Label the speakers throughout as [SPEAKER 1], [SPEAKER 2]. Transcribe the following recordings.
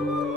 [SPEAKER 1] สวั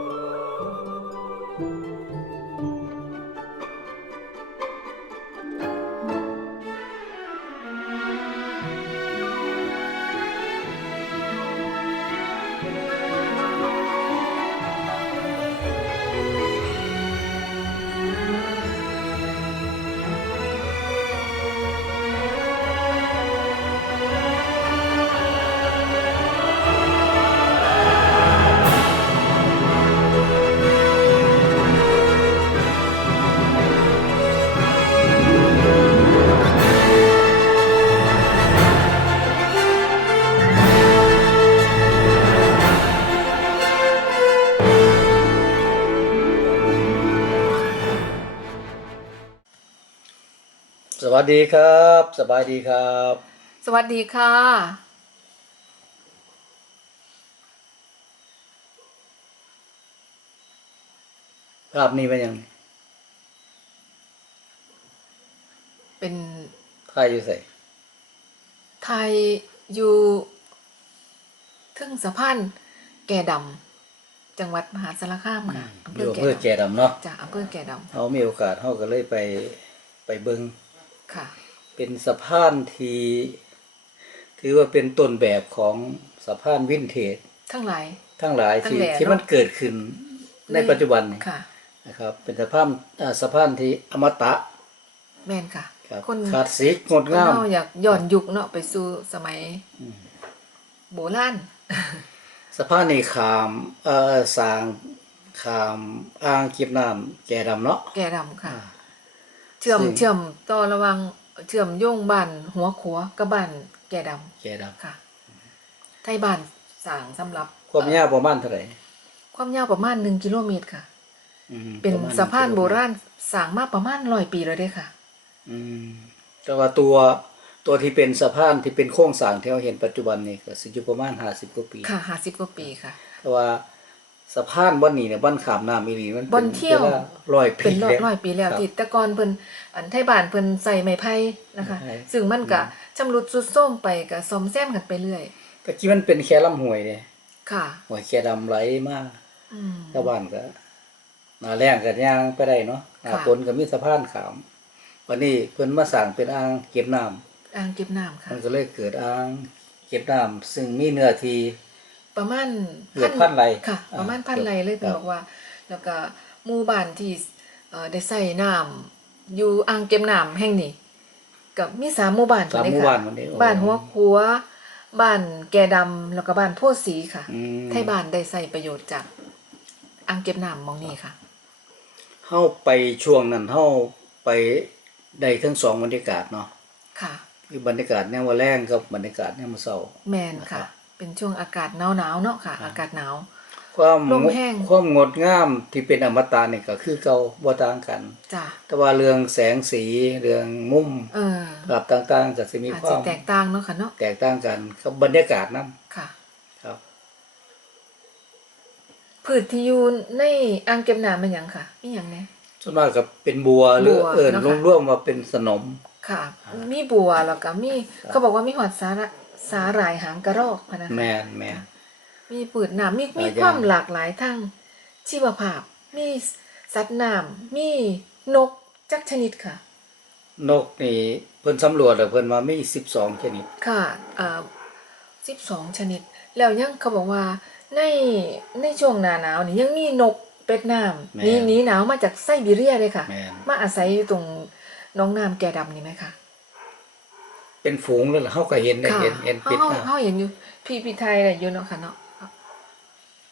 [SPEAKER 1] สดีครับ สบายดีครับ
[SPEAKER 2] สวัสดีค่ะ
[SPEAKER 1] ภาพนี้เป็นยังไง
[SPEAKER 2] เป็น
[SPEAKER 1] ถ่ายอยู่ใส่
[SPEAKER 2] ไทยอยู่ทึ่งสะพานแก่ดำจังหวัดมหาสารคามค่ะอำ
[SPEAKER 1] อ
[SPEAKER 2] เภอยู่
[SPEAKER 1] อำเพื่อ
[SPEAKER 2] แก่
[SPEAKER 1] แก่
[SPEAKER 2] ด
[SPEAKER 1] ดำเนาะำ
[SPEAKER 2] จากอำเภอแก่ด
[SPEAKER 1] เขามีโอกาสเขาก็เลยไปไปเบิงำ
[SPEAKER 2] ค่ะ
[SPEAKER 1] เป็นสะพานที่ถือว่าเป็นต้นแบบของสะพานวินเทจ
[SPEAKER 2] ทั้งหลาย
[SPEAKER 1] ทั้งหลายที่
[SPEAKER 2] ทั้งแหล่
[SPEAKER 1] ที่มันเกิดขึ้นในปัจจุบันนี้
[SPEAKER 2] ค่ะ
[SPEAKER 1] นะครับ เป็นสะพานอ่าสะพานที่อมตะ
[SPEAKER 2] แม่นค่ะ
[SPEAKER 1] ครับ
[SPEAKER 2] คน
[SPEAKER 1] คลาสสิกงด
[SPEAKER 2] คน
[SPEAKER 1] งาม
[SPEAKER 2] เฮาอยากย้อนยุคเนาะไปสู่สมัย
[SPEAKER 1] อืม
[SPEAKER 2] โบราณ
[SPEAKER 1] สะพานนี้ขามเอ่อสร้างขามอ่างเก็บน้ำแก่ดำเนาะ
[SPEAKER 2] แก่ดำค่ะ เชื่อม
[SPEAKER 1] ซึ่ง
[SPEAKER 2] เชื่อมต่อระหวังเชื่อมโยงบ้านหัวขัวกับบ้านแก่ด
[SPEAKER 1] แก่ดำ
[SPEAKER 2] ค่ะ ไทยบ้านสร้างสำหรับำ
[SPEAKER 1] ความยาวประมาณเท่าไหร่
[SPEAKER 2] ความยาวประมาณหนึ่งกิโลเมตรค่ะ
[SPEAKER 1] อืม
[SPEAKER 2] เป็น
[SPEAKER 1] ระมณ
[SPEAKER 2] สะพานโบราณสร้างมาประมาณร้อยปีแล้วเด้ค่ะ
[SPEAKER 1] อืมแต่ว่าตัวตัวที่เป็นสะพานที่เป็นโครงสร้างที่เราเห็นปัจจุบันนี่ก็สิอยู่ประมาณ50กว่าปี
[SPEAKER 2] ค่ะห้าสิบกว่าปีค่ะ
[SPEAKER 1] แต่ว่า สะพานบ่อนนี้เนี่ยบ่อนขามน้ำอีหลีมัน
[SPEAKER 2] บ่อนเที่ยว
[SPEAKER 1] ร้อยปี
[SPEAKER 2] เป็นร้อย
[SPEAKER 1] แล้ว
[SPEAKER 2] ร้อยปีแล้ว
[SPEAKER 1] ครับ
[SPEAKER 2] ที่แต่ก่อนเพิ่นอันไทยบ้านเพิ่นใส่ไม้ไผ่นะคะ
[SPEAKER 1] ไม้ไผ่
[SPEAKER 2] ซึ่งมันก็ชำรุดทรุดโทรมไปก็ซ่อมแซมกันไปเรื่อย
[SPEAKER 1] ตะกี้มันเป็นแค่ลำห้วยเด้
[SPEAKER 2] ค่ะ
[SPEAKER 1] ห้วยแค่ดำไหลมา
[SPEAKER 2] อืม
[SPEAKER 1] ชาวบ้านก็หน้าแรงก็ย่างไปได้เนาะหน้า
[SPEAKER 2] ค่ะ
[SPEAKER 1] ฝนก็มีสะพานขาม วันนี้เพิ่นมาสร้างเป็นอ่างเก็บน้ำ
[SPEAKER 2] อ่างเก็บน้ำค่ะ
[SPEAKER 1] มันก็เลยเกิดอ่างเก็บน้ำซึ่งมีเนื้อที่
[SPEAKER 2] ประมาณ
[SPEAKER 1] เกือบพันไร่
[SPEAKER 2] ค่ะ
[SPEAKER 1] อ่า
[SPEAKER 2] ประมาณพันไร่เลย
[SPEAKER 1] ค
[SPEAKER 2] เพิ่
[SPEAKER 1] รั
[SPEAKER 2] น
[SPEAKER 1] บ
[SPEAKER 2] บอกว่า แล้วก็หมู่บ้านที่เอ่อได้ใส่น้ำอยู่อ่างเก็บน้ำแห่งนี้ก็มีสามหมู่บ้าน
[SPEAKER 1] สาม
[SPEAKER 2] เด้
[SPEAKER 1] หมู่
[SPEAKER 2] ค่ะ
[SPEAKER 1] บ้านวันนี้โอ้
[SPEAKER 2] บ้านหัวขัวบ้านแก่ดำแล้วก็บ้านโพธิ์สีค่ะ
[SPEAKER 1] อืม
[SPEAKER 2] ไทยบ้านได้ใส่ประโยชน์จากอ่างเก็บน้ำหมองนี้ค่ะ
[SPEAKER 1] เฮาไปช่วงนั้นเฮาไปได้ทั้งสองบรรยากาศเนาะ
[SPEAKER 2] ค่ะ
[SPEAKER 1] คือบรรยากาศแนวว่าแรงกับบรรยากาศแนวมาเศร้า
[SPEAKER 2] แมน
[SPEAKER 1] นะครั
[SPEAKER 2] ค่ะ
[SPEAKER 1] บ
[SPEAKER 2] เป็นช่วงอากาศหนาวหนาวๆเนาะค่ะ อากาศหนาว
[SPEAKER 1] ความ
[SPEAKER 2] ลมแห้ง
[SPEAKER 1] ความงดงามที่เป็นอมตะนี่ก็คือเก่าบ่ต่างกัน
[SPEAKER 2] จ้ะ
[SPEAKER 1] แต่ว่าเรื่องแสงสีเรื่องมุม
[SPEAKER 2] เออ
[SPEAKER 1] แบบต่างๆก็สิมี
[SPEAKER 2] อาจ
[SPEAKER 1] ควา
[SPEAKER 2] จะ
[SPEAKER 1] ม
[SPEAKER 2] แตกต่างเนาะค่ะเนาะ
[SPEAKER 1] แตกต่างกันกับบรรยากาศนํ
[SPEAKER 2] ค่ะ
[SPEAKER 1] ครับ
[SPEAKER 2] พืชที่อยู่ในอ่างเก็บน้ำมันหยังค่ะมีหยังแหน่
[SPEAKER 1] ส่วนมากก็เป็นบัวหรือ
[SPEAKER 2] บัว
[SPEAKER 1] เอิ้น
[SPEAKER 2] เนาะค่ะ
[SPEAKER 1] รวมๆว่าเป็นสนม
[SPEAKER 2] ค่ะ มีบัวแล้วก็มี
[SPEAKER 1] ครับ
[SPEAKER 2] เขาบอกว่ามีหอดสาระ สาหร่ายหางกระรอกพะนะ
[SPEAKER 1] แม่นแม่น
[SPEAKER 2] มีปืดน้ำมี
[SPEAKER 1] หลาย
[SPEAKER 2] มี
[SPEAKER 1] อย่าง
[SPEAKER 2] ความหลากหลายทั้งชีวภาพ มีสัตว์น้ำมีนกจักชนิดค่ะ
[SPEAKER 1] นกนี่เพิ่นสำรวจแล้วเพิ่นว่ามี12ชนิด
[SPEAKER 2] ค่ะเอ่อสิบสองชนิด แล้วยังเขาบอกว่าในในช่วงหนาหนาวนี่ยังมีนกเป็ดน้
[SPEAKER 1] แม่ำ
[SPEAKER 2] หนีหนีหนาวมาจากไซบีเรียเลยค่ะ
[SPEAKER 1] แม่น
[SPEAKER 2] มาอาศัยอยู่ตรงหน้องน้ำแก่ดำนี่ไหมคะ
[SPEAKER 1] เป็นฝูงแล้วล่ะเฮาก็เห็นได้
[SPEAKER 2] ค่ะ
[SPEAKER 1] เห็นเห็น
[SPEAKER 2] เขา
[SPEAKER 1] ปิด
[SPEAKER 2] เขา
[SPEAKER 1] หน้า
[SPEAKER 2] เขาเห็นอยู่ พี่พี่ไทยอะไรอยู่เนาะค่ะเนาะ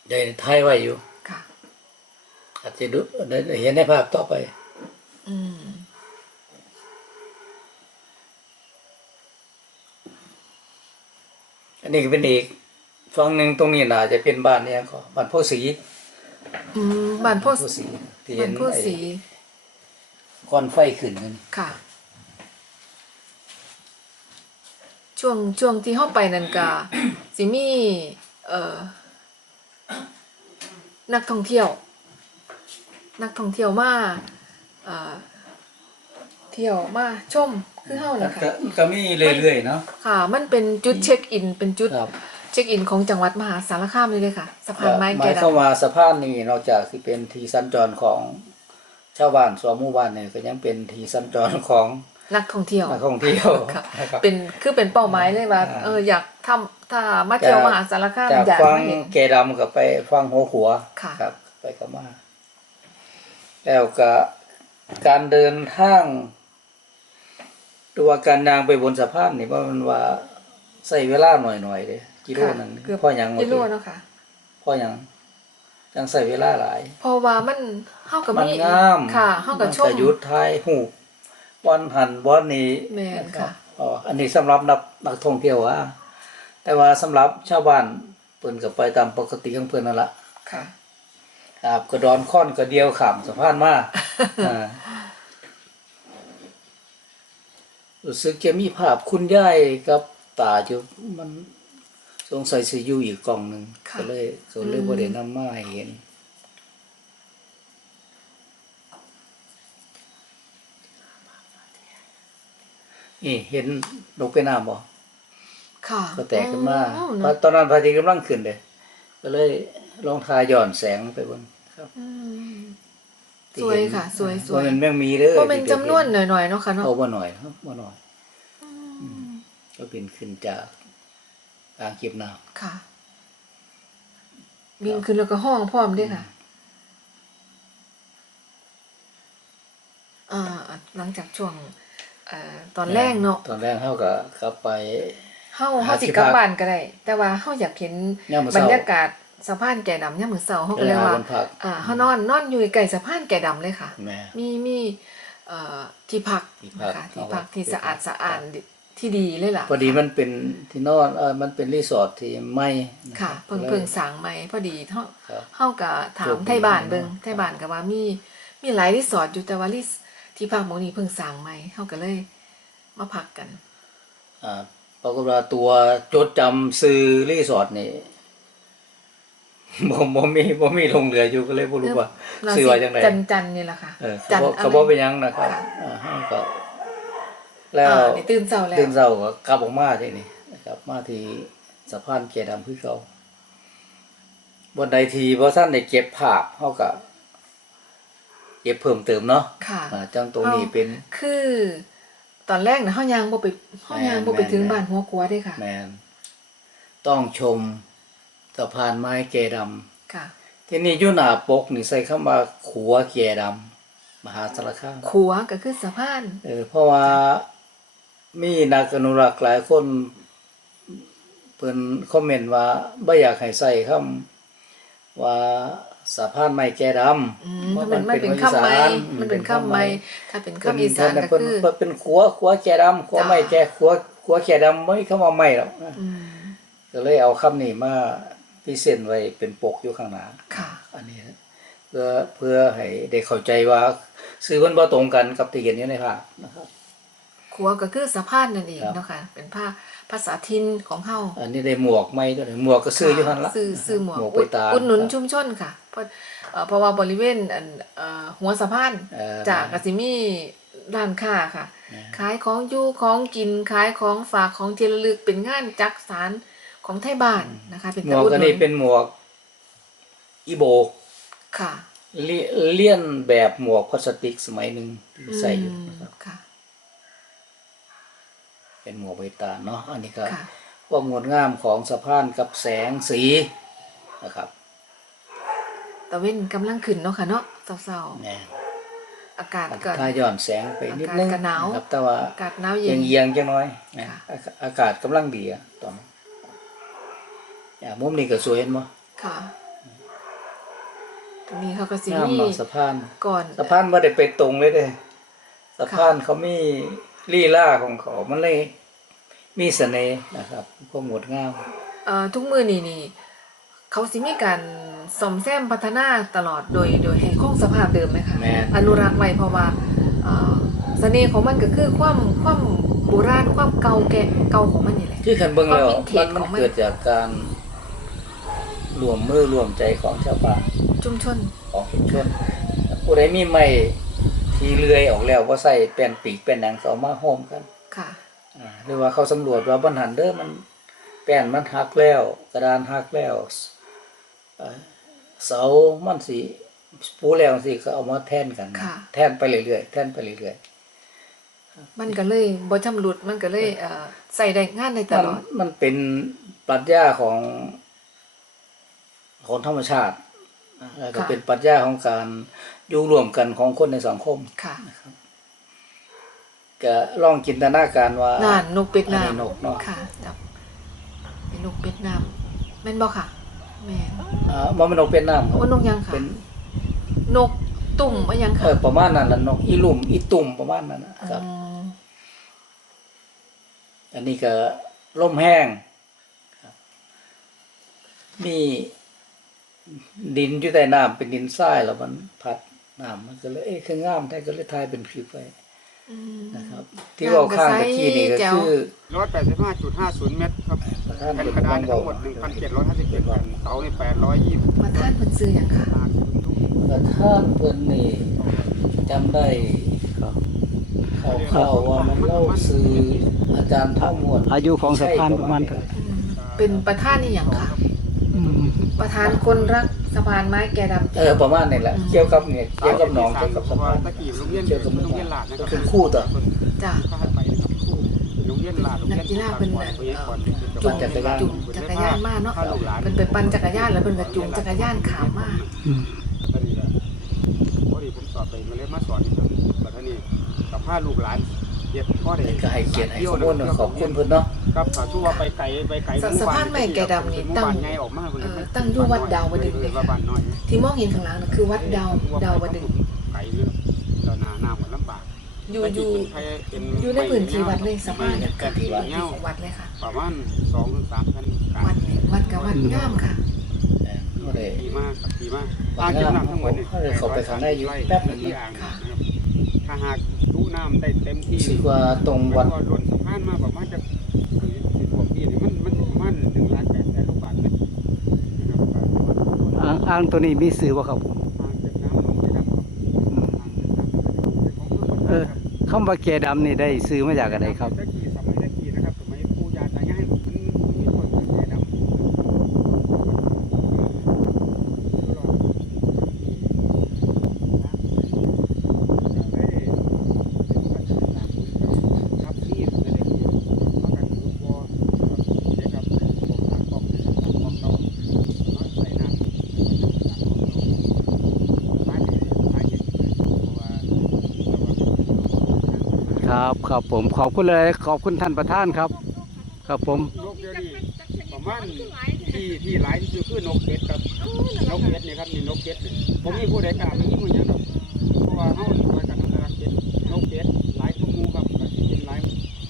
[SPEAKER 1] ได้ถ่ายไว้อยู่
[SPEAKER 2] ค่ะ
[SPEAKER 1] อาจจะดูได้เห็นในภาพต่อไป
[SPEAKER 2] อืม
[SPEAKER 1] อันนี้ก็เป็นอีกฝั่งหนึ่งตรงนี้น่าจะเป็นบ้านเนี่ยก็บ้านโพสี
[SPEAKER 2] อืมบ้านโพธิ์
[SPEAKER 1] โพสีที่
[SPEAKER 2] บ้า
[SPEAKER 1] เห็
[SPEAKER 2] น
[SPEAKER 1] น
[SPEAKER 2] โพธิ์สี
[SPEAKER 1] ไอ้ก้อนไฟขึ้นนั่น
[SPEAKER 2] ค่ะ ช่วงช่วงที่เข้าไปนั่นก็สิมีเอ่อนักท่องเที่ยว นักท่องเที่ยวมาเอ่อเที่ยวมาชมคือเฮาแหละค่ะ
[SPEAKER 1] ก็ก็มีเรื่อยๆเนาะ
[SPEAKER 2] ค่ะ มันเป็นจุดเช็คอิน เป็นจุด
[SPEAKER 1] ครับ
[SPEAKER 2] เช็คอินของจังหวัดมหาสารคามเลยเลยค่ะสะพานไม้
[SPEAKER 1] ห
[SPEAKER 2] แก
[SPEAKER 1] มาย
[SPEAKER 2] ด
[SPEAKER 1] เข้ามาสะพานนี้นอกจากที่เป็นที่สัญจรของชาวบ้านสวหมู่บ้านเนี่ยก็ยังเป็นที่สัญจรของำ
[SPEAKER 2] นักท่องเที่ยว
[SPEAKER 1] นักท่องเที่ยว
[SPEAKER 2] ค่ะ
[SPEAKER 1] นะครับ
[SPEAKER 2] เป็นคือเป็นเป้าหมายเลยว่า
[SPEAKER 1] อ่า
[SPEAKER 2] เอออยากทำถ้ามาเที่ยว
[SPEAKER 1] จาก
[SPEAKER 2] มหาสารคาม
[SPEAKER 1] จาก
[SPEAKER 2] อยาก
[SPEAKER 1] ฟัง
[SPEAKER 2] มาเห็น
[SPEAKER 1] แกดำกับไปฟังหัวขัว
[SPEAKER 2] ค่ะ
[SPEAKER 1] ครับ ไปกับมา แล้วก็การเดินทางตัวการยางไปบนสะพานนี่ว่ามันว่าใส่เวลาหน่อยๆเลยกิโล
[SPEAKER 2] ค่ะ
[SPEAKER 1] หนึง
[SPEAKER 2] เกือบ
[SPEAKER 1] พ่อหยัง
[SPEAKER 2] กิโลเนาะค่ะ
[SPEAKER 1] พ่อหยังยังใส่เวลาหลาย
[SPEAKER 2] เพราะว่ามันเฮากับ
[SPEAKER 1] มัน
[SPEAKER 2] มี
[SPEAKER 1] งาม
[SPEAKER 2] ค่ะเฮากับช
[SPEAKER 1] น
[SPEAKER 2] ม
[SPEAKER 1] ก็หยุดทายหู ปบอนหันบอนนี้
[SPEAKER 2] แม่นค่ะ
[SPEAKER 1] อ๋ออันนี้สำหรับนักนักท่องเที่ยวอะแต่ว่าสำหรับชาวบ้านเพิ่นก็ไปตามปกติของเพิ่นนั่นละ
[SPEAKER 2] ค่ะ
[SPEAKER 1] ครับกระดอนค่อนกระเดียวขามสะพานมาอ่ารู้สึกจะมีภาพคุณยายกับตาอยู่มันสงสัยสิอยู่อีกกล่องหนึง
[SPEAKER 2] ค่ะ
[SPEAKER 1] ก็เลยก็เลยบ่ได้นำมาให้เห็น นี่เห็นนกเป็นน้ำบ่
[SPEAKER 2] ค่ะ
[SPEAKER 1] ก็แตกขึ้นมา
[SPEAKER 2] อืม
[SPEAKER 1] เพราะตอนนั้นพระอาทิตย์กำลังขึ้นเลยก็เลยลองทาย้อนแสงไปบนครับ
[SPEAKER 2] อืม
[SPEAKER 1] ที่
[SPEAKER 2] สวย
[SPEAKER 1] เห็น
[SPEAKER 2] ค่ะ สวยสว
[SPEAKER 1] ว่ายมันแม่งมีเด้อ
[SPEAKER 2] เพราะเป็น
[SPEAKER 1] ที่
[SPEAKER 2] จำนวนหน่อยๆเนาะค่ะเนาะ
[SPEAKER 1] เอาบ่หน่อยครับบ่หน่อย
[SPEAKER 2] อืม
[SPEAKER 1] ก็เป็นขึ้นจากอ่างเก็บน้
[SPEAKER 2] ค่ะบินขึ้นแล้วก็ห้องพร้อมด้วยค่ะอ่าหลังจากช่วงเอ่อตำอนแรกเนาะ
[SPEAKER 1] ตอนแรกเฮาก็กลับไป
[SPEAKER 2] เฮา
[SPEAKER 1] หา
[SPEAKER 2] เฮาสิ
[SPEAKER 1] ที่
[SPEAKER 2] กลับ
[SPEAKER 1] พัก
[SPEAKER 2] บ้านก็ได้ แต่ว่าเฮาอยากเห็น
[SPEAKER 1] ยามมื้อบ
[SPEAKER 2] ร
[SPEAKER 1] เช้าร
[SPEAKER 2] ยากาศสะพานแก่ดำยามมื้อเช้าเฮาก็เลย
[SPEAKER 1] หา
[SPEAKER 2] ว่า
[SPEAKER 1] วันพัก
[SPEAKER 2] อ่าเฮานอนนอนอยู่ใกล้สะพานแก่ดำเลยค่ะ
[SPEAKER 1] แม่
[SPEAKER 2] มีมีเอ่อที่พัก
[SPEAKER 1] ที่พัก
[SPEAKER 2] นะคะที่พัก
[SPEAKER 1] เอาไว้
[SPEAKER 2] ที่สะอาด
[SPEAKER 1] ที่พัก
[SPEAKER 2] สะอาดที่ดีเลยล่ะ
[SPEAKER 1] พอดีมันเป็นที่นอนเออมันเป็นรีสอร์ทที่ไม่น
[SPEAKER 2] ค่ะ
[SPEAKER 1] รับ
[SPEAKER 2] เพิ่ง
[SPEAKER 1] ก็ลย
[SPEAKER 2] เพิ่งสร้างใหม่พอดีเฮา
[SPEAKER 1] ครับ
[SPEAKER 2] เฮาก็ถา
[SPEAKER 1] จ
[SPEAKER 2] ม
[SPEAKER 1] บ
[SPEAKER 2] ไทยบ้านเบิ่ง
[SPEAKER 1] ครับ
[SPEAKER 2] ไทยบ้านก็ว่ามีมีหลายรีสอร์ทอยู่แต่ว่ารีสที่ พักหมู่นี้เพิ่งสร้างใหม่เฮาก็เลยมาพักกัน
[SPEAKER 1] อ่าปรากฏว่าตัวจดจำซื้อรีสอร์ทนี่บ่บ่มีบ่มีลงเหลืออยู่ก็เลยบ่รู้ว่า
[SPEAKER 2] เรา
[SPEAKER 1] ซื้อ
[SPEAKER 2] สิ
[SPEAKER 1] ไว้จังได
[SPEAKER 2] จันจันนี่ล่ะค่ะ
[SPEAKER 1] เออ
[SPEAKER 2] จั
[SPEAKER 1] เขา
[SPEAKER 2] น
[SPEAKER 1] บอกเขาบอกเป็นหยังนะครับ
[SPEAKER 2] ค่ะ
[SPEAKER 1] อ่าให้ก็แล้ว
[SPEAKER 2] อ่านี่ตื่นเช้าแล้ว
[SPEAKER 1] ตื่นเช้าก็กลับออกมาที่นี่นะครับมาที่สะพานแก่ดำคือเขาบนใดทีบ่ทันได้เก็บภาพเฮาก็ เก็บเพิ่มเติมเนาะ
[SPEAKER 2] ค่ะ
[SPEAKER 1] อ่าจังตรงนี้เป็น
[SPEAKER 2] คือ ตอนแรกนะเฮายังบ่ไปเฮายังบ่ไป
[SPEAKER 1] แม่น
[SPEAKER 2] ถึง
[SPEAKER 1] แม่น
[SPEAKER 2] บ้านหัวกัวเด้ค่ะ
[SPEAKER 1] แมนต้องชมสะพานไม้แก่ดำ
[SPEAKER 2] ค่ะ
[SPEAKER 1] ที่นี่อยู่หน้าปกนี่ใส่คำว่าขัวแก่ดำมหาสารคาม
[SPEAKER 2] ขัวก็คือสะพาน
[SPEAKER 1] เออเพราะว่ามีนักอนุรักษ์หลายคนเพิ่นคอมเมนต์ว่าบ่อยากให้ใส่คำว่า สะพานไม้แก่ดำ
[SPEAKER 2] อืมมันมันเป็นคำใหม่มันเป็นคำใหม่ถ้าเป็นคำอีสานก็
[SPEAKER 1] เพิ่น
[SPEAKER 2] คือ
[SPEAKER 1] เพิ่นเป็นขัวขัวแก่ดำขัว
[SPEAKER 2] จ้ะ
[SPEAKER 1] ไม้แก่ขัวขัวแก่ดำบ่มีคำว่าไม้หรอกนะ
[SPEAKER 2] อืม
[SPEAKER 1] ก็เลยเอาคำนี้มาพิเศษไว้เป็นปกอยู่ข้างหน้า
[SPEAKER 2] ค่ะ
[SPEAKER 1] อันนี้นะเพื่อเพื่อให้ได้เข้าใจว่าซื้อมันบ่ตรงกันกับที่เขียนอยู่ในภาพนะครับ
[SPEAKER 2] ขัวก็คือสะพานนั่นเอง
[SPEAKER 1] ครับ
[SPEAKER 2] เนาะค่ะเป็นภา ภาษาถิ่นของเฮา
[SPEAKER 1] อันนี้ได้หมวกไหมตัวนี้หมวกก็ซื้ออยู่หั่นละ
[SPEAKER 2] ซื้อซื้อหมวก
[SPEAKER 1] หมวกไปตา
[SPEAKER 2] อุดหนุน
[SPEAKER 1] ครับ
[SPEAKER 2] ชุมชนค่ะ เพราะเอ่อเพราะว่าบริเวณอันเอ่อหัวสะพาน
[SPEAKER 1] เอ่อ
[SPEAKER 2] จากกสิมีร้านค้าค่ะ
[SPEAKER 1] นะ
[SPEAKER 2] ขายของอยู่ของกินขายของฝากของที่ระลึกเป็นงานจักสารของไทยบ้านนะคะ เป็น
[SPEAKER 1] หม
[SPEAKER 2] ตะ
[SPEAKER 1] วก
[SPEAKER 2] อุด
[SPEAKER 1] อัน
[SPEAKER 2] หนุ
[SPEAKER 1] นี้
[SPEAKER 2] น
[SPEAKER 1] เป็นหมวกอีโบ
[SPEAKER 2] ค่ะ
[SPEAKER 1] เลีเลียนแบบหมวกพลาสติกสมัยหนึ่งที่ใส่อยู่
[SPEAKER 2] อืม
[SPEAKER 1] นะครับ
[SPEAKER 2] ค่ะ
[SPEAKER 1] เป็นหมวกใบตาลเนาะอันนี้ก็
[SPEAKER 2] ค่ะ
[SPEAKER 1] ความงดงามของสะพานกับแสงสีนะครับ
[SPEAKER 2] ตะเว้นกำลังขึ้นเนาะค่ะเนาะเศร้า
[SPEAKER 1] แน่
[SPEAKER 2] ๆอากาศก็
[SPEAKER 1] ถ้าย้อนแสงไปนิดนึง
[SPEAKER 2] อากาศก็หนาว
[SPEAKER 1] นะครับแต่ว่า
[SPEAKER 2] อากาศหนาวเย็
[SPEAKER 1] เอีย
[SPEAKER 2] น
[SPEAKER 1] งเอียงๆจังน้อยนะ
[SPEAKER 2] ค่ะ
[SPEAKER 1] อากาอากาศกำลังดีอะตอนนี้อ่ามุมนี้ก็สวยเห็นบ่
[SPEAKER 2] ค่ะตรงนี้เขาก็สิ
[SPEAKER 1] งาม
[SPEAKER 2] มี
[SPEAKER 1] เนาะสะพาน
[SPEAKER 2] ก่อน
[SPEAKER 1] สะพานบ่ได้ไปตรงเลยเด้สะพานเขามีลีลาของเขามันเลย มีเสน่ห์นะครับความงดงาม
[SPEAKER 2] เอ่อทุกมือนี่นี่เขาสิมีการซ่อมแซมพัฒนาตลอดโดยโดยให้คงสภาพเดิมไหมคะ
[SPEAKER 1] แม่น
[SPEAKER 2] อนุรักษ์ไว้เพราะว่าเอ่อเสน่ห์ของมันก็คือความความโบราณความเก่าแก่เก่าของมันนี่แหละ
[SPEAKER 1] ที่คันเบิ่งแล้ว
[SPEAKER 2] ความวินเท
[SPEAKER 1] มั
[SPEAKER 2] จ
[SPEAKER 1] นมัน
[SPEAKER 2] ของมัน
[SPEAKER 1] เกิดจากการรวมมือรวมใจของชาวบ้าน
[SPEAKER 2] ชุมชน
[SPEAKER 1] ของชุมชนผู้ใดมีไม้ที่เลื่อยออกแล้วบ่ใส่แป้นปีกแป้นหนังก็เอามาโฮมกัน
[SPEAKER 2] ค่ะ
[SPEAKER 1] อ่าห รือว่าเขาสำรวจว่าบนหันเด้อมันแปป้นมันหักแล้ว กระดานหักแล้วเอ่อเสามันสิปูแล้วสิก็เอามาแทนกัน
[SPEAKER 2] ค่ะ
[SPEAKER 1] แทนไปเรื่อยๆแทนไปเรื่อย
[SPEAKER 2] มันก็เลยบ่ชำรุดมันก็เลยเอ่อใส่ได้งานได้
[SPEAKER 1] ๆ
[SPEAKER 2] ต
[SPEAKER 1] มัน
[SPEAKER 2] ลอด
[SPEAKER 1] มันเป็นปรัชญาของของธรรมชาติแล้วก็
[SPEAKER 2] ค่ะ
[SPEAKER 1] เป็นปรัชญาของการอยู่ร่วมกันของคนในสังคม
[SPEAKER 2] ค่ะ
[SPEAKER 1] ก็ลองจินตนาการว่า
[SPEAKER 2] น่านนกเป็ด
[SPEAKER 1] อันนี้
[SPEAKER 2] น้ำ
[SPEAKER 1] นกเนาะ
[SPEAKER 2] ค่ะจับเป็นนกเป็ดน้ำแม่นบ่ค่ะ แม่น
[SPEAKER 1] อ่ามันเป็นนกเป็นน้ำครับ
[SPEAKER 2] ว่านกยังค่ะ
[SPEAKER 1] เป็น
[SPEAKER 2] นกตุ่มว่ายัง
[SPEAKER 1] เอ
[SPEAKER 2] ค่ะ
[SPEAKER 1] อประมาณนั้นละนกอีลุ่มอีตุ่มประมาณนั้นนะครับ
[SPEAKER 2] อืม
[SPEAKER 1] อันนี้ก็ล่มแห้งครับมีดินอยู่ใต้น้ำเป็นดินทรายแล้วมันพัดน้ำมันก็เลยเอ๊ะคืองามแท้ก็เลยทายเป็นคลิปไว้
[SPEAKER 2] อืม
[SPEAKER 1] นะครับ ที่เราข้างตะกี้นี่ก็
[SPEAKER 2] แจ๋ว
[SPEAKER 1] คือ
[SPEAKER 3] ร้อยแปดสิบห้าจุดห้าศูนย์เมตรครับ
[SPEAKER 1] ประธาน
[SPEAKER 3] แผ่น
[SPEAKER 1] เป็น
[SPEAKER 3] กระ
[SPEAKER 1] ก
[SPEAKER 3] ดา
[SPEAKER 1] อนงบ
[SPEAKER 3] ทั้
[SPEAKER 1] องก
[SPEAKER 3] หมดหนึ่งพันเจ็ดร้อยห้าสิบเจ็ดแผ่นเสาในแปดร้อยยี่สิบ
[SPEAKER 2] มาท่านเพิ่นซื้อหยังค่ะ
[SPEAKER 1] ประธานเพิ่นนี่จำได้เขาๆว่ามันเล่าซื้ออาจารย์ท่ามวด
[SPEAKER 4] อายุของสะพานประมาณเท่าไหร่
[SPEAKER 2] อืมเป็นประธานนี่หยังค่ะ
[SPEAKER 4] อืม
[SPEAKER 2] ประธานคนรัก สะพานไม้แก่ดำ
[SPEAKER 1] เออประมาณนี้แหละ เกี่ยวกับเนี่ยเกี่ยวกับหนองเกี่ยวกับสะพาน
[SPEAKER 3] ตะกี้โรงเรียน
[SPEAKER 1] เกี่ยวกับ
[SPEAKER 3] โรงเรียนหลาดนะครับ
[SPEAKER 1] เป็นคู่ต่อ
[SPEAKER 2] จ้ะ
[SPEAKER 3] ก็ให้ไปนะครับคู่โรงเรียนหลาดโรง
[SPEAKER 2] นั
[SPEAKER 3] เรี
[SPEAKER 2] ก
[SPEAKER 3] ยน
[SPEAKER 2] กีฬาเพิ่น
[SPEAKER 3] ก่อ
[SPEAKER 2] น่ะ
[SPEAKER 3] เพิ่นก่อน
[SPEAKER 2] จุงจุงจักรยานมาเนาะเพิ่นไปปั่นจักรยานแล้วเพิ่นก็จูงจักรยานขามมา
[SPEAKER 4] อืม
[SPEAKER 3] ตอนนี้ละพอดีผมสอบไปมาเรียนมาสอนที่ครับบัดนี้กับพาลูกหลาน เฮ็ดพ่อได้
[SPEAKER 1] ก็ให้เกียรติให้ข้อมูลขอบคุณเพิ่นเนาะ
[SPEAKER 3] ครับถ้าชั่วไปไกลไปไกล
[SPEAKER 2] สะสะพานไม้แก่ดำนี่ตั้ง
[SPEAKER 3] หมู่บ้านไงออกมาพิ่น
[SPEAKER 2] เอ่อตั้งอยู่วัดดาวดึงเลยค่ะ
[SPEAKER 3] ว่าบ้านน้อย
[SPEAKER 2] ที่มองเห็นข้างหลังน่ะคือวัดดาวดาวดึง
[SPEAKER 3] ไกลเรื่องเราหนาหน้ามันลำบาก
[SPEAKER 2] อยู่อยู่อยู่ในพื้นที่วัดเลยสะพานน่ะคือที่วัดที่ของวัดเลยค่ะ
[SPEAKER 3] ประมาณสองถึงสามพันกลาง
[SPEAKER 2] วัดเนี่ยวัดกับวัดงามค่ะ
[SPEAKER 1] บ่ได้
[SPEAKER 3] ดีมากครับดีมาก
[SPEAKER 1] วัดงามเขาเลยเข้าไปข้างในอยู่แป๊บหนึ่ง
[SPEAKER 3] ที่อ่างนะครับถ้าหากดู น้ำได้เต็มที่
[SPEAKER 1] รู้สึกว่าตรงวัด
[SPEAKER 3] ก็ล้นสะพานมาประมาณจะคือสิบกว่าปีนี่มันมันประมาณหนึ่งล้านแปดแสนลูกบาทเมตรนะครับ
[SPEAKER 4] อ่างอ่างตัวนี้มีสื่อบ่ครับ
[SPEAKER 3] อ่างเก็บน้ำหนองเก็บน้ำครับอ่างเก็บน้ำเป็นของเพื่อนคนไท
[SPEAKER 4] เอยอ
[SPEAKER 3] ครับ
[SPEAKER 4] คำว่าแก่ดำนี่ได้ซื้อมาจากอะไรครับ
[SPEAKER 3] ตะกี้สมัยตะกี้นะครับสมัยปู่ย่าตายายมันมันมีคนเป็นแก่ดำครับนี่ไม่ได้เกี่ยวเพราะกันถูกบ่เด็กกับผมทางกองเนี่ยของเราน้อยใส่น้ำบ้านนี้หาเห็ดเพราะว่า
[SPEAKER 4] ครับครับผมขอบคุณเลยขอบคุณท่านประธานครับ ครับผม
[SPEAKER 3] นกเดี๋ยวนี้ประมาณที่ที่หลายที่สุดคือนกเป็ดครับนกเป็ดนี่ครับนี่นกเป็ดนี่ผมมีผู้ใดกล้าไม่มีมันยังดอกเพราะว่าเฮาช่วยกันอนุรักษ์เป็ดนกเป็ดหลายตัวหมู่ครับก็สิเป็นหลาย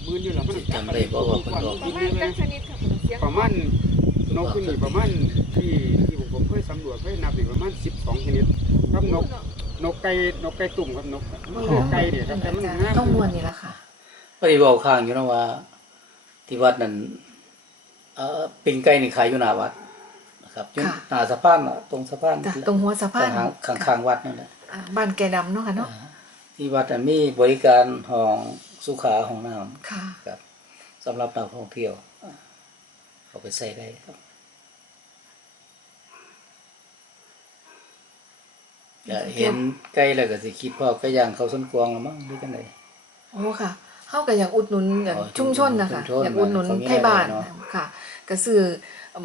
[SPEAKER 3] หมื่นอยู่แล้วมัน
[SPEAKER 1] จำได้บ่ว่าเพิ่นบอก
[SPEAKER 3] ประมาณจักชนิดครับประมาณนกที่นี่ประมาณที่ที่ผมเคยสำรวจเคยนับนี่ประมาณ 12 ชนิดครับนกนกไก่นกไก่ตุ่มครับนกมันคือไก่เนี่ยครับแต่มันงาม
[SPEAKER 2] ต้องมวนนี่แหละค่ะ
[SPEAKER 1] พอดีบอกข้างอยู่นะว่า ที่วัดนั้นเอ่อปิงไก่นี่ขายอยู่หน้าวัดนะครับอยู่
[SPEAKER 2] ค่ะ
[SPEAKER 1] หน้าสะพานน่ะตรงสะพาน
[SPEAKER 2] จ้ะตรงหัวสะพาน
[SPEAKER 1] ข้างข้างๆวัดนั่นแหละ
[SPEAKER 2] อ่าบ้านแก่ดำเนาะค่ะเนาะ
[SPEAKER 1] อ่าที่วัดน่ะมีบริการห้องสุขาห้องน้ำ
[SPEAKER 2] ค่ะ
[SPEAKER 1] ครับสำหรับนักท่องเที่ยวอ่าเขาไปใส่ได้ครับก็เห็นไก่แล้วก็สิคิดพ่อก็ย่างเขาส้นกวางละมั้งหรือจังได
[SPEAKER 2] โอ้ค่ะ เฮาก็อยากอุดหนุนอย่าง
[SPEAKER 1] อ๋อ
[SPEAKER 2] ชุมชนนะคะ
[SPEAKER 1] ชุมชน
[SPEAKER 2] อยากอุดหนุน
[SPEAKER 1] เขามี
[SPEAKER 2] ไทยบ้าน
[SPEAKER 1] อะไรเนาะ
[SPEAKER 2] ค่ะก็ซื้อ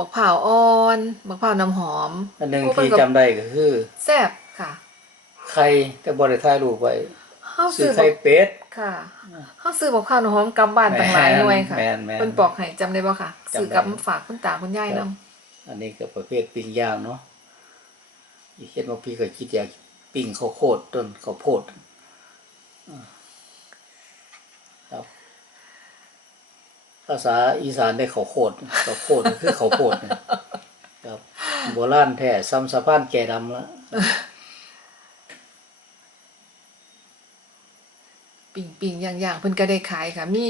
[SPEAKER 2] บักพร้าวอ่อนบักพร้าวน้ำหอม
[SPEAKER 1] อันหนึ่ง
[SPEAKER 2] โอ้เพิ่
[SPEAKER 1] ที่
[SPEAKER 2] ก็
[SPEAKER 1] จำได้ก็คือ
[SPEAKER 2] แซ่บค่ะ
[SPEAKER 1] ไข่แต่บ่ได้ถ่ายรูปไว้
[SPEAKER 2] เฮา
[SPEAKER 1] ซื้
[SPEAKER 2] ซื้
[SPEAKER 1] อ
[SPEAKER 2] อ
[SPEAKER 1] ไข่
[SPEAKER 2] บัก
[SPEAKER 1] เป็ด
[SPEAKER 2] ค่ะเฮาซื้อบักพร้าวน้ำหอมกลับบ้านตั้งหลายหน่วยค่ะ
[SPEAKER 1] แม่นแม่น
[SPEAKER 2] เพิ่นปอกให้จำได้บ่ค่ะ
[SPEAKER 1] จำได้
[SPEAKER 2] ซื้อกลับมาฝากคุณตาคุณยาย
[SPEAKER 1] ครั
[SPEAKER 2] นํ
[SPEAKER 1] บอันนี้ก็ประเภทปิ้งย่างเนาะอีกเห็นว่าพี่ก็คิดอยากปิ้งข้าวโพดต้นข้าวโพดอ่าครับ ภาษาอีสานได้ข้าวโพดข้าวโพดคือข้าวโพดเนี่ยครับโบราณแท้ซ้ำสะพานแก่ดำละ
[SPEAKER 2] ปิ่งปิ่งย่างย่างเพิ่นก็ได้ขายค่ะ มี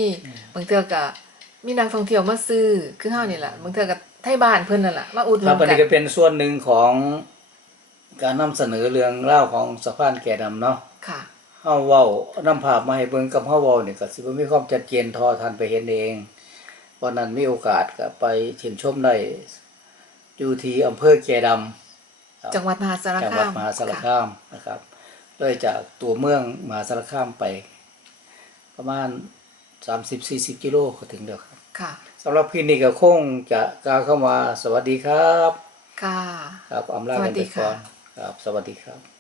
[SPEAKER 2] บางเทื่อก็มีนักท่องเที่ยวมาซื้อคือเฮานี่แหละบางเทื่อก็ไทยบ้านเพิ่นนั่นแหละมาอุดห
[SPEAKER 1] ค
[SPEAKER 2] นุ
[SPEAKER 1] รับ
[SPEAKER 2] น
[SPEAKER 1] อัน
[SPEAKER 2] กั
[SPEAKER 1] นี้
[SPEAKER 2] น
[SPEAKER 1] ก็เป็นส่วนหนึ่งของการนำเสนอเรื่องเล่าวของสะพานแก่ดำเนาะ
[SPEAKER 2] ค่ะ
[SPEAKER 1] เฮาเว้านำภาพมาให้เบิ่งกับเฮาเว้านี่ก็สิบ่มีความชัดเจนเทอท่านไปเห็นเอง วันนั้นมีโอกาสก็ไปเชิญชมได้อยู่ที่อำเภอแกดำครับ
[SPEAKER 2] จังหวัดมหาสาร
[SPEAKER 1] จังห
[SPEAKER 2] คา
[SPEAKER 1] วัด
[SPEAKER 2] ม
[SPEAKER 1] มหาสาร
[SPEAKER 2] ค่ะ
[SPEAKER 1] คามนะครับเลยจากตัวเมืองมหาสารคามไป ประมาณ 30-40 กิโลก็ถึงแล้วครับ
[SPEAKER 2] ค่ะ
[SPEAKER 1] สำหรับคลินิกก็คงจะกล่าวเข้ามาสวัสดีครับ
[SPEAKER 2] ค่ะ
[SPEAKER 1] ครับอำลา
[SPEAKER 2] สวั
[SPEAKER 1] กัน
[SPEAKER 2] ส
[SPEAKER 1] ไป
[SPEAKER 2] ดี
[SPEAKER 1] ก่อ
[SPEAKER 2] ค่ะ
[SPEAKER 1] นครับ สวัสดีครับ